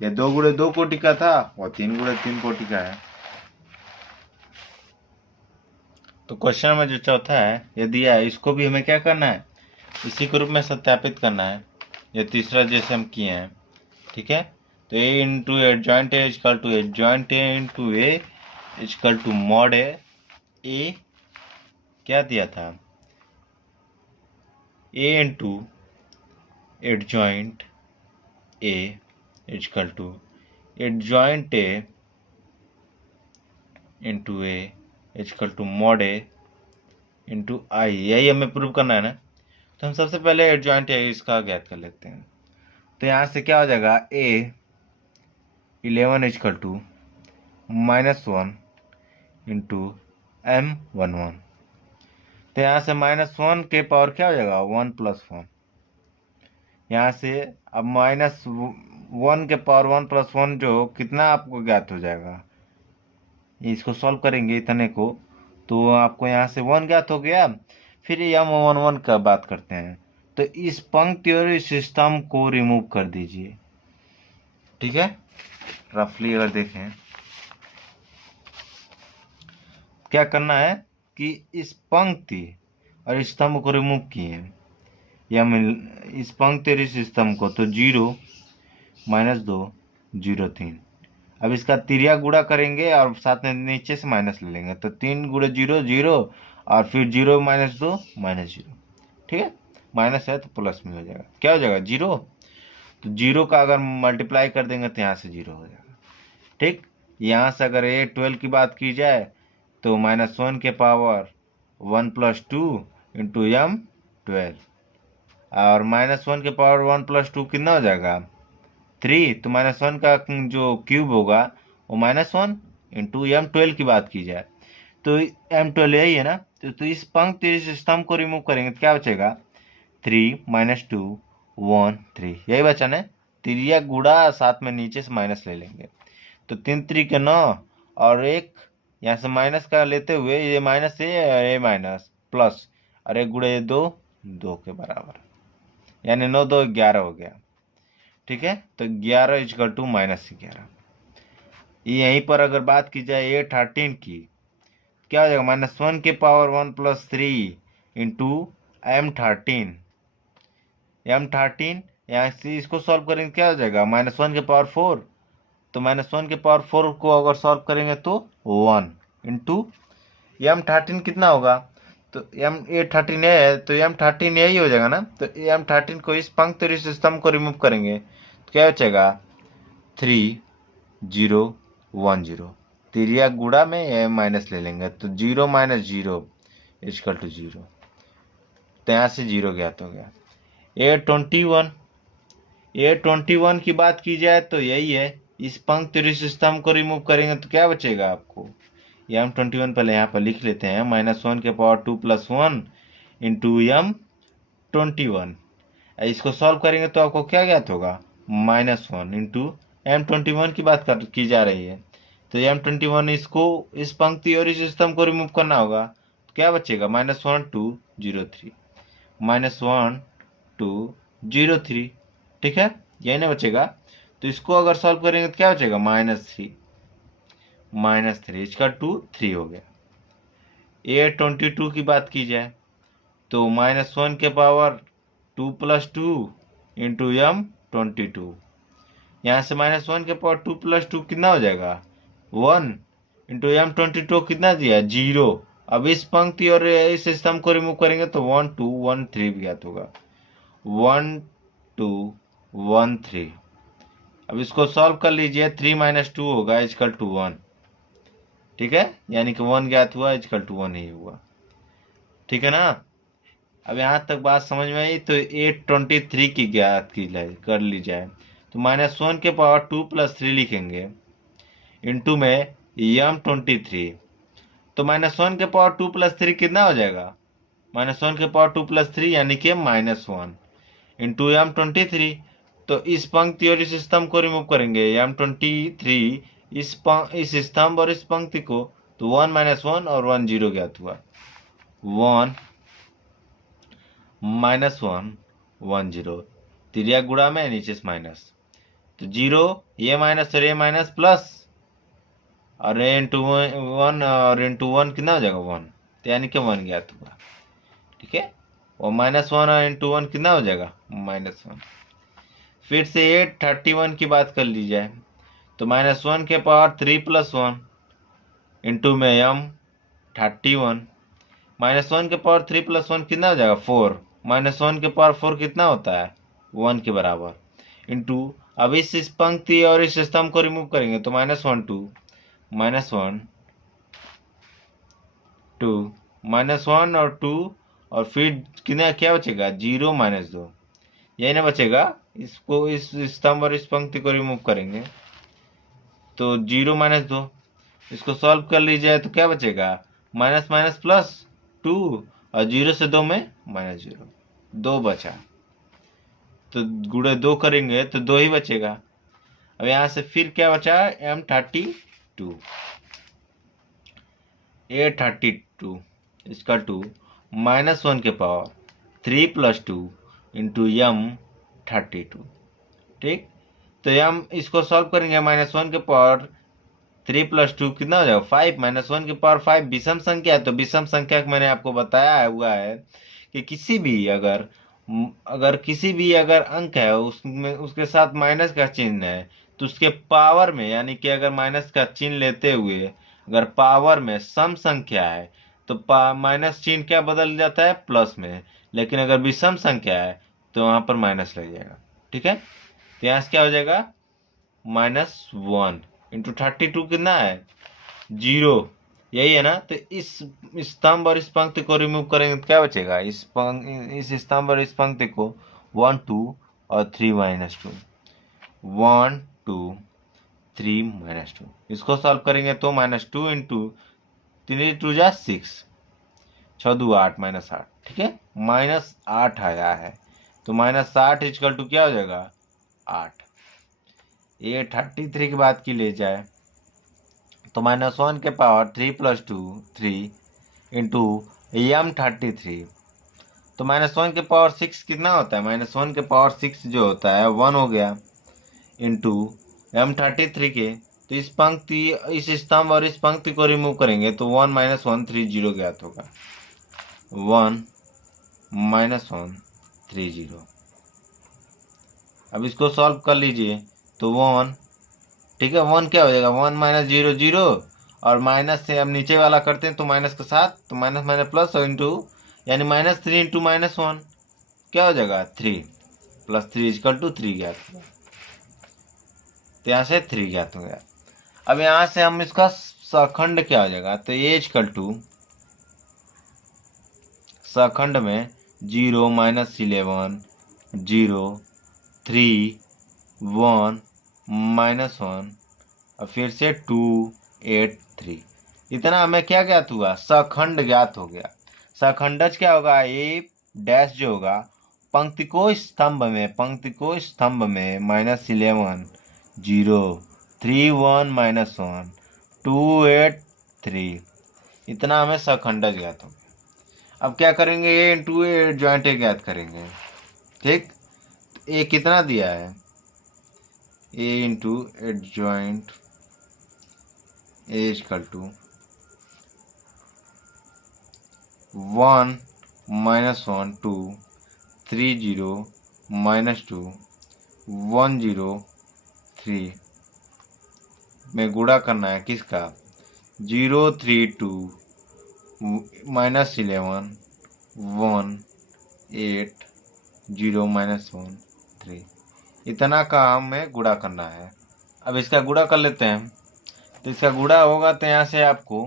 ये 2 गुणे 2 कोटि का था और 3 गुणे 3 कोटि का है। तो क्वेश्चन में जो चौथा है ये दिया है, इसको भी हमें क्या करना है, इसी के रूप में सत्यापित करना है। ये तीसरा जैसे हम किए हैं, ठीक है। तो A into adjoint A equal to adjoint A into A equal to mod A क्या दिया था, A into adjoint A equal to adjoint A into A equal to mod A into I, यही हमें प्रूव करना है ना। तो हम सबसे पहले एडजॉइंट ए इसका ज्ञात कर लेते हैं। तो यहाँ से क्या हो जाएगा, ए 11 इक्वल टू -1 इंटू M11। तो यहाँ से -1 के पावर क्या हो जाएगा, 1 + 1। यहाँ से अब -1 के पावर 1 + 1 जो कितना आपको ज्ञात हो जाएगा, इसको सॉल्व करेंगे इतने को, तो आपको यहाँ से 1 ज्ञात हो गया। फिर M11 का बात करते हैं। तो इस पंक्ति और इस स्तंभ को रिमूव कर दीजिए, ठीक है। रफली अगर देखें क्या करना है कि इस पंक्ति और इस स्तंभ को रिमूव किए, या इस पंक्ति और इस स्तंभ को, तो 0 -2 0 3। अब इसका तिर्या गुणा करेंगे और साथ में नीचे से माइनस ले लेंगे, तो 3 × 0 0 और फिर 0 - 2 -0, ठीक है। माइनस है तो प्लस में हो जाएगा, क्या हो जाएगा 0। तो 0 का अगर मल्टीप्लाई कर देंगे तो यहाँ से 0 हो जाएगा, ठीक। यहाँ से अगर A12 की बात की जाए तो -1 के पावर 1 + 2 इंटू M12, और -1 के पावर 1 + 2 कितना हो जाएगा 3। तो -1 का जो क्यूब होगा वो -1 इंटू M12 की बात की जाए तो M12 यही है ना। तो इस पंक्ति इस स्तंभ को रिमूव करेंगे तो क्या बचेगा, 3 - 2 1 3, यही बचा ना। तिर्यक गुणा साथ में नीचे से माइनस ले लेंगे, तो 3 3 के 9 और एक यहाँ से माइनस का लेते हुए ये माइनस से ये माइनस प्लस, और 1 × 2 2 के बराबर, यानी 9 2 11 हो गया, ठीक है। तो 11 इक्वल टू -11। यहीं पर अगर बात की जाए A13 की, क्या हो जाएगा, -1 के पावर 1 + 3 इंटू M13। यहाँ से इसको सॉल्व करेंगे क्या हो जाएगा, -1 के पावर 4। तो -1 के पावर 4 को अगर सॉल्व करेंगे तो 1 इंटू M13 कितना होगा, तो A13 है तो M13 यही हो जाएगा ना। तो M13 को इस पंक्ति और इस स्तंभ को रिमूव करेंगे तो क्या बचेगा, 3 0 1 0। तिर्यक गुणा में माइनस ले लेंगे तो 0 - 0 इक्वल टू 0। तो यहाँ से 0 ज्ञात हो गया। A21 की बात की जाए तो यही है, इस पंक्ति और इस स्तंभ को रिमूव करेंगे तो क्या बचेगा आपको, M21 पहले यहाँ पर लिख लेते हैं, -1 के पावर 2 + 1 इंटू M21। इसको सॉल्व करेंगे तो आपको क्या ज्ञात होगा, -1 इंटू M21 की बात की जा रही है। तो M21 इसको इस पंक्ति और इस स्तंभ को रिमूव करना होगा तो क्या बचेगा, -1 2 0 3, -1 2 0 3, ठीक है, यही ना बचेगा। तो इसको अगर सॉल्व करेंगे तो क्या बचेगा, -3 इसका 2 3 हो गया। A22 की बात की जाए तो -1 के पावर 2 + 2 इंटू M22। यहाँ से -1 के पावर 2 + 2 कितना हो जाएगा 1 इंटू M22 कितना दिया 0। अब इस पंक्ति और इस स्तंभ को रिमूव करेंगे तो 1 2 1 3 ज्ञात होगा 1 2 1 3। अब इसको सॉल्व कर लीजिए 3 - 2 होगा इक्वल टू 1। ठीक है, यानी कि 1 ज्ञात हुआ इक्वल टू 1 ही हुआ। ठीक है ना। अब यहाँ तक बात समझ में आई तो 823 की ज्ञात की कर ली जाए तो -1 के पावर 2 + 3 लिखेंगे इंटू में M23। तो -1 के पावर 2 + 3 कितना हो जाएगा -1 के पावर 2 + 3 यानी कि -1 इंटू M23। तो इस पंक्ति और इस स्तंभ को रिमूव करेंगे M23 इस स्तंभ और इस पंक्ति को तो 1 - 1 और 1 0 ज्ञात हुआ 1 -1 1 0। तिर्यक गुणा में नीचे से माइनस तो 0 ये माइनस और ये माइनस प्लस और ए इंटू 1 और इंटू 1 कितना हो जाएगा 1 तो यानी कि 1 ज्ञात हुआ। ठीक है, और -1 और इंटू 1 कितना हो जाएगा -1। फिर से 831 की बात कर ली जाए तो -1 के पावर 3 + 1 इंटू में M31। -1 के पावर 3 + 1 कितना हो जाएगा 4। -1 के पावर 4 कितना होता है 1 के बराबर इंटू अब इस पंक्ति और इस स्तंभ को रिमूव करेंगे तो -1 2 -1 2 -1 और 2 और फिर कितना क्या बचेगा 0 - 2 यही ना बचेगा। इसको इस स्तंभ और इस पंक्ति को रिमूव करेंगे तो 0 - 2। इसको सॉल्व कर लीजिए तो क्या बचेगा माइनस माइनस प्लस 2 और 0 से 2 में -0 2 बचा तो गुणे 2 करेंगे तो 2 ही बचेगा। अब यहाँ से फिर क्या बचा M32 A32 इसका 2 -1 के पावर 3 + 2 इंटू M32। ठीक, तो हम इसको सॉल्व करेंगे -1 के पावर 3 + 2 कितना हो जाएगा 5 -1 की पावर 5 विषम संख्या है तो विषम संख्या मैंने आपको बताया हुआ है कि किसी भी अगर अंक है उसमें उसके साथ माइनस का चिन्ह है तो उसके पावर में यानी कि अगर माइनस का चिन्ह लेते हुए अगर पावर में सम संख्या है तो माइनस चिन्ह क्या बदल जाता है प्लस में, लेकिन अगर विषम संख्या है तो वहां पर माइनस लग जाएगा। ठीक है, तो यहाँ से क्या हो जाएगा -1 इंटू 32 कितना है 0 यही है ना। तो इस स्तंभ और इस पंक्ति को रिमूव करेंगे तो क्या बचेगा इस स्तंभ और इस पंक्ति को 1 2 और 3 -2 1 2 3 -2। इसको सॉल्व करेंगे तो -2 इंटू 3 2 जा 6 6 2 8 -8। ठीक है, -8 आया है तो -8 इक्वल टू क्या हो जाएगा 8। ये 33 की बात की ले जाए तो -1 के पावर 3 + 2 3 इंटू M33। तो -1 के पावर 6 कितना होता है -1 के पावर 6 जो होता है 1 हो गया इंटू M33 के। तो इस स्तंभ और इस पंक्ति को रिमूव करेंगे तो 1 - 1 3 0 ज्ञात होगा 1 - 1 3 0। अब इसको सॉल्व कर लीजिए तो 1 ठीक है 1 क्या हो जाएगा 1 - 0 0 और माइनस से हम नीचे वाला करते हैं तो माइनस के साथ तो माइनस माइनस प्लस और इंटू यानी -3 इंटू -1 क्या हो जाएगा 3 + 3 = 3 ज्ञात होगा। तो यहाँ से 3 ज्ञात हो गया। अब यहाँ से हम इसका सखंड क्या हो जाएगा तो ये = सखंड में 0 -11 0 3 1 -1 और फिर से 2 8 3 इतना हमें क्या ज्ञात हुआ सखंड ज्ञात हो गया। सखंडज क्या होगा ए डैश जो होगा पंक्ति को स्तंभ में -11 0 3 1 -1 2 8 3 इतना हमें सखंडज ज्ञात हो गया। अब क्या करेंगे ए इंटू ए ज्वाइंट ए ज्ञात करेंगे। ठीक, ए कितना दिया है ए इंटू एड ज्वाइंट ए = 1 -1 2 3 0 -2 1 0 3 में गुणा करना है किसका 0 3 2 -11 1 8 0 -1 3 इतना का हमें गुणा करना है। अब इसका गुणा कर लेते हैं। तो इसका गुणा होगा तो यहाँ से आपको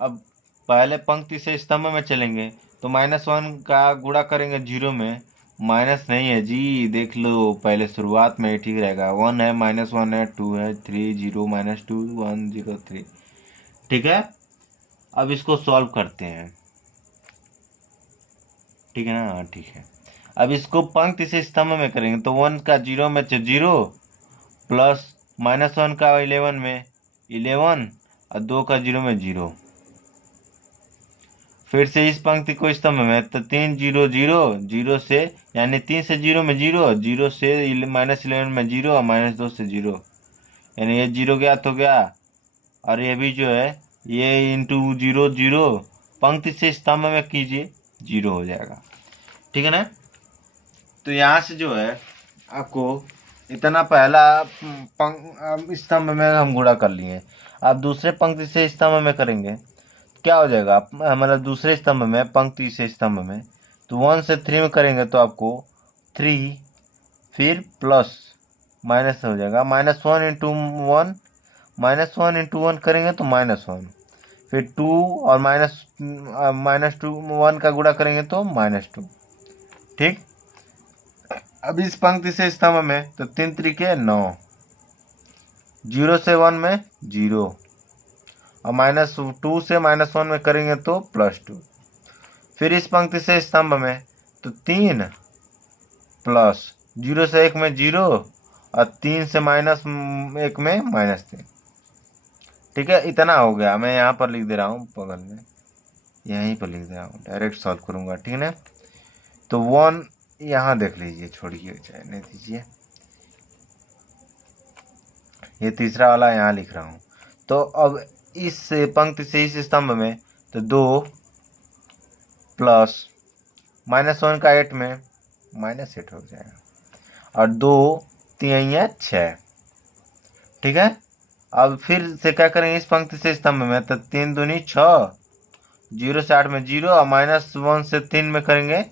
अब पहले पंक्ति से स्तंभ में चलेंगे तो -1 का गुणा करेंगे 0 में, माइनस नहीं है जी, देख लो पहले शुरुआत में ही ठीक रहेगा। 1 है -1 है 2 है 3 0 -2 1 0 3 ठीक है। अब इसको सॉल्व करते हैं, ठीक है ना, ठीक है। अब इसको पंक्ति से स्तंभ में करेंगे तो 1 का 0 में 0 प्लस -1 का 11 में 11 और 2 का 0 में 0। फिर से इस पंक्ति को स्तंभ में तो 3 0 0 0 से यानी 3 से 0 में 0 0 से -11 में 0 और -2 से 0 यानी ये 0 ज्ञात हो गया और ये भी जो है ये इंटू 0 0 पंक्ति से स्तंभ में कीजिए 0 हो जाएगा, ठीक है ना। तो यहाँ से जो है आपको इतना पहला स्तंभ में हम गुणा कर लिए। अब दूसरे पंक्ति से स्तंभ में करेंगे क्या हो जाएगा, मतलब दूसरे स्तंभ में पंक्ति से स्तंभ में तो 1 से 3 में करेंगे तो आपको 3 फिर प्लस माइनस हो जाएगा -1 इंटू 1 -1 इंटू 1 करेंगे तो -1 फिर 2 और -2 1 का गुणा करेंगे तो -2, ठीक। अब इस पंक्ति से स्तंभ में तो 3 त्रिके 9 0 से 1 में 0 और -2 से -1 में करेंगे तो +2। फिर इस पंक्ति से स्तंभ में तो 3 प्लस 0 से 1 में 0 और 3 से -1 में -3, ठीक है। इतना हो गया, मैं यहाँ पर लिख दे रहा हूँ, बगल में यहीं पर लिख दे रहा हूँ, डायरेक्ट सॉल्व करूँगा, ठीक है ना। तो 1 यहाँ देख लीजिए, छोड़िए चाहे नहीं दीजिए, ये तीसरा वाला यहाँ लिख रहा हूँ। तो अब इस पंक्ति से इस स्तंभ में तो 2 प्लस -1 का 8 में -8 हो जाएगा और 2 3 6, ठीक है। अब फिर से क्या करेंगे इस पंक्ति से स्तंभ में तो 3 दूनी 6 0 से 8 में 0 और -1 से 3 में करेंगे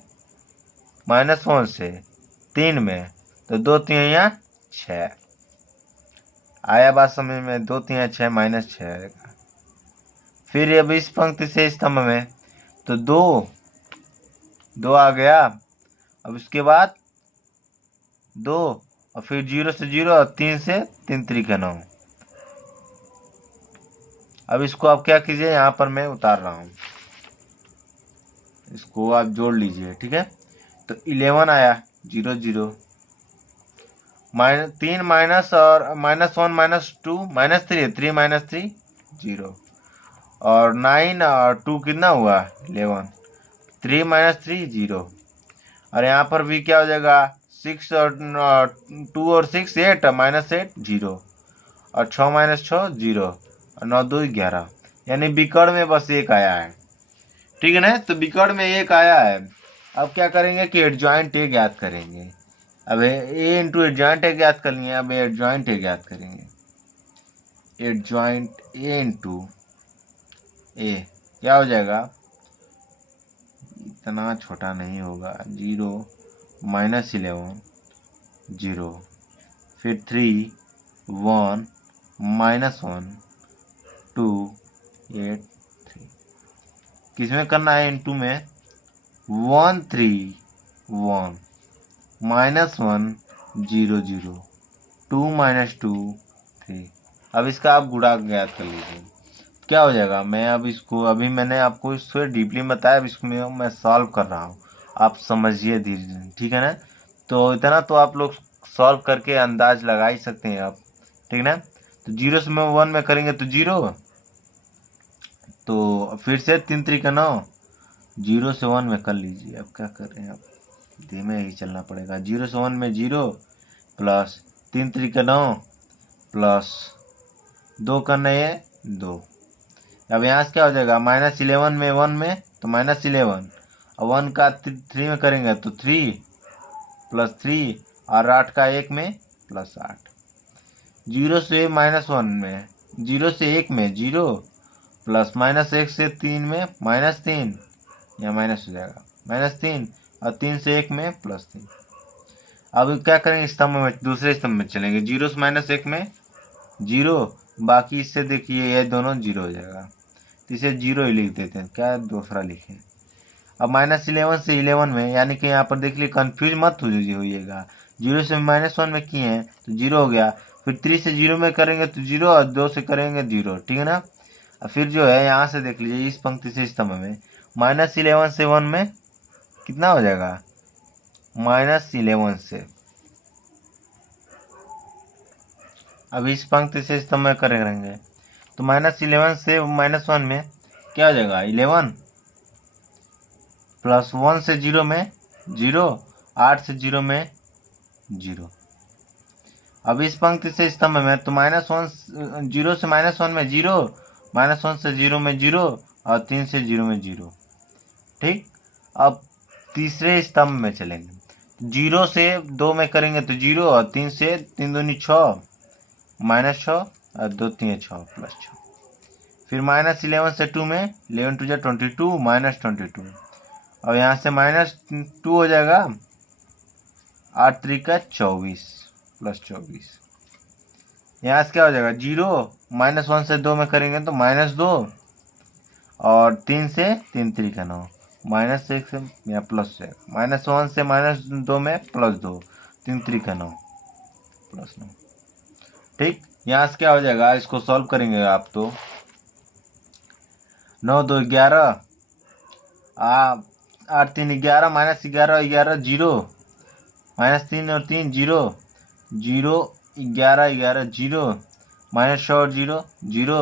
-1 से 3 में तो 2 3 6 आया बात समझ में, 2 3 6 -6 आएगा। फिर अब इस पंक्ति से स्तंभ में तो 2 आ गया, अब इसके बाद 2 और फिर 0 से 0 और 3 से 3 त्रिके 9। अब इसको आप क्या कीजिए, यहाँ पर मैं उतार रहा हूँ, इसको आप जोड़ लीजिए, ठीक है। तो 11 आया 0 0 3 माइनस और -1 -2 -3 3 -3 0 और 9 और 2 कितना हुआ 11 3 -3 0 और यहाँ पर भी क्या हो जाएगा 6 और 2 और 6 8 -8 0 और 6 -6 0 और 9 2 11 यानी विकर्ण में बस एक आया है, ठीक है ना। तो विकर्ण में एक आया है। अब क्या करेंगे कि एडजॉइंट ए ज्ञात करेंगे। अब ए इंटू एडजॉइंट ए ज्ञात कर लिए, अब एडजॉइंट ए ज्ञात करेंगे। एडजॉइंट ए इंटू ए क्या हो जाएगा, इतना छोटा नहीं होगा, 0 -11 0 फिर 3 1 -1 2 8 3 किसमें करना है इंटू में 1 3 1 -1 0 0 2 -2 3। अब इसका आप गुणा ज्ञात कर लीजिए, क्या हो जाएगा। मैं अब इसको अभी मैंने आपको इससे डीपली बताया, अब इसमें मैं सॉल्व कर रहा हूँ, आप समझिए धीरे धीरे, ठीक है ना। तो इतना तो आप लोग सॉल्व करके अंदाज लगा ही सकते हैं आप, ठीक है ना। तो 0 से 1 में करेंगे तो 0, तो फिर से 3 त्रिक 9 0 से 1 में कर लीजिए। अब क्या कर रहे हैं आप, धीमे ही चलना पड़ेगा। 0 से 1 में 0 प्लस 3 त्रिक 9 प्लस 2 करना है 2 अब यहाँ से क्या हो जाएगा, -11 में 1 में तो -11, और 1 का 3 में करेंगे तो 3 + 3, और 8 का 1 में +8। 0 से -1 में, 0 से 1 में 0, प्लस -1 से 3 में -3, या माइनस हो जाएगा -3, और 3 से 1 में +3। अब क्या करेंगे, स्तंभ में दूसरे स्तंभ में चलेंगे, 0 से -1 में 0, बाकी इससे देखिए ये दोनों 0 हो जाएगा, तो इसे 0 ही लिख देते हैं, क्या दूसरा लिखें। अब -11 से 11 में, यानी कि यहाँ पर देख लीजिए, कन्फ्यूज मत होइएगा, 0 से -1 में किए हैं तो 0 हो गया, फिर 3 से 0 में करेंगे तो 0, और 2 से करेंगे 0, ठीक है ना। और फिर जो है यहाँ से देख लीजिए, इस पंक्ति से स्तंभ में -11 से 1 में कितना हो जाएगा, -11 से, अब इस पंक्ति से स्तंभ में करेंगे तो -11 से -1 में क्या हो जाएगा, 11, प्लस 1 से 0 में 0, 8 से 0 में 0। अब इस पंक्ति से स्तंभ में तो -1, 0 से -1 में 0, -1 से 0 में 0, और 3 से 0 में 0, ठीक। अब तीसरे स्तंभ में चलेंगे, 0 से 2 में करेंगे तो 0, और 3 से 3 दूनी 6, -6, और 2 3 6 +6। फिर -11 से 2 में, 11 2 22, -22, और यहाँ से -2 हो जाएगा, 8 3 का 24, +24। यहाँ से क्या हो जाएगा, 0, -1 से 2 में करेंगे तो -2, और 3 से 3 3 का 9, -1 से या प्लस है, -1 से -2 में +2, 3 3 का 9, +9, ठीक। यहाँ से क्या हो जाएगा, इसको सॉल्व करेंगे आप तो 9 2 11, 8 3 11, -11 11 0, -3 और 3 0 0, 11 11 0, -6 और 0 0,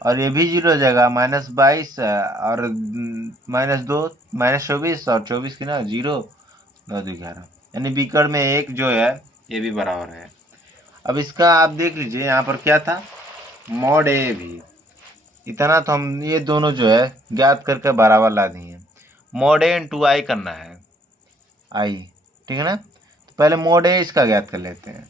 और ये भी 0 हो जाएगा, -22 और -2, -24, और 24 की ना 0, 9 2 11, यानी बीकर में 1 जो है ये भी बराबर है। अब इसका आप देख लीजिए, यहाँ पर क्या था, मॉड ए भी, इतना तो हम ये दोनों जो है ज्ञात करके बराबर ला दिए। मॉड ए इंटू आई करना है, आई, ठीक है ना। तो पहले मॉड ए इसका ज्ञात कर लेते हैं।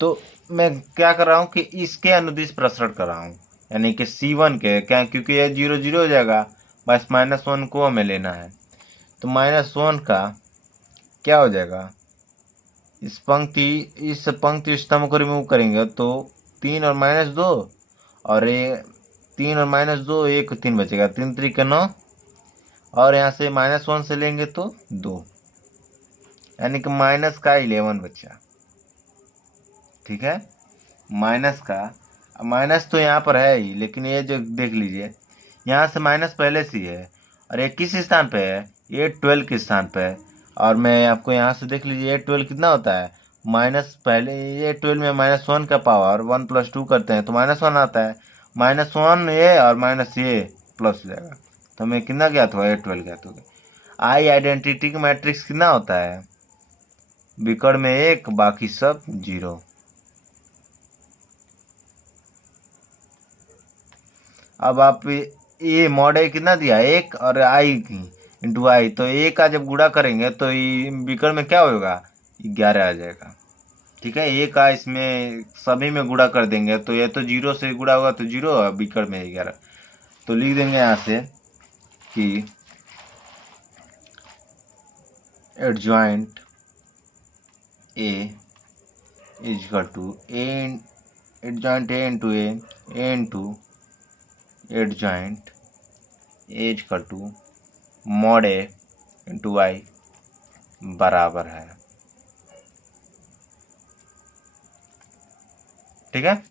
तो मैं क्या कर रहा हूँ कि इसके अनुदिश प्रसरण कर रहा हूँ, यानी कि C1 के, क्या, क्योंकि ये 0 0 हो जाएगा, बस -1 को हमें लेना है। तो -1 का क्या हो जाएगा, इस पंक्ति स्तंभ को रिमूव करेंगे तो 3 और -2, और ये 3 और -2, 1 3 बचेगा, 3 3 का 9, और यहाँ से -1 से लेंगे तो 2, यानी कि माइनस का 11 बचा, ठीक है। माइनस का, माइनस तो यहाँ पर है ही, लेकिन ये जो देख लीजिए, यहाँ से माइनस पहले से ही है, और ये किस स्थान पे है, ये 12 के स्थान पे है। और मैं आपको यहाँ से देख लीजिए, ये 12 कितना होता है, माइनस पहले, ये 12 में -1 का पावर 1 + 2 करते हैं तो -1 आता है, -1 ये और माइनस ये प्लस हो जाएगा, तो हमें कितना ज्ञात हुआ, ये 12 ज्ञात हो गया। आई आइडेंटिटी का मैट्रिक्स कितना होता है, विकर्ण में 1, बाकी सब 0। अब आप ये मॉड ए कितना दिया, 1, और आई इंटू आई, तो ए का जब गुणा करेंगे तो विकर्ण में क्या होगा, 11 आ जाएगा, ठीक है। ए का इसमें सभी में गुणा कर देंगे तो ये तो 0 से गुणा होगा तो 0, और विकर्ण में 11, तो लिख देंगे यहाँ से कि adjoint A is equal to adjoint A into A into adjoint A is equal to mod A into I बराबर है, ठीक है।